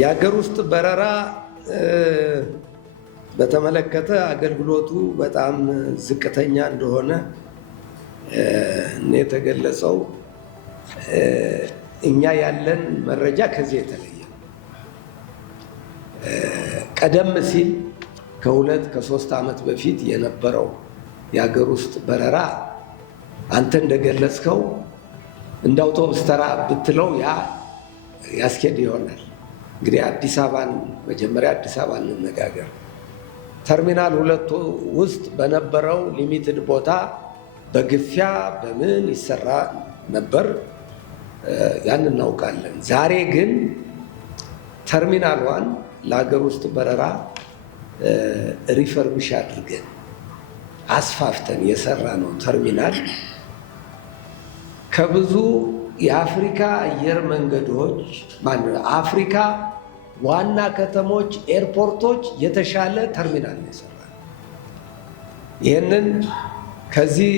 የሀገር ውስጥ በረራ በተመለከተ አገልግሎቱ በጣም ዝቅተኛ እንደሆነ የተገለጸው እኛ ያለን መረጃ ከዚህ የተለየ ነው። ቀደም ሲል ከ2 ከ3 ዓመት በፊት የነበረው የሀገር ውስጥ በረራ አንተ እንደገለጽከው እንደ አውቶቡስ ተራ ብትለው ያስኬድ ይሆናል። እንግዲህ አዲስ አበባን መጀመሪያ አዲስ አበባ እንነጋገር። ተርሚናል 2 ውስጥ በነበረው ሊሚትድ ቦታ በግፊያ በምን ይሰራ ነበር፣ ያን እናውቃለን። ዛሬ ግን ተርሚናል 1 ለሀገር ውስጥ በረራ ሪፈርቢሽ አድርገን አስፋፍተን የሰራ ነው ተርሚናል ከብዙ የአፍሪካ አየር መንገዶች አፍሪካ ዋና ከተሞች ኤርፖርቶች የተሻለ ተርሚናል ነው የሰራ። ይህንን ከዚህ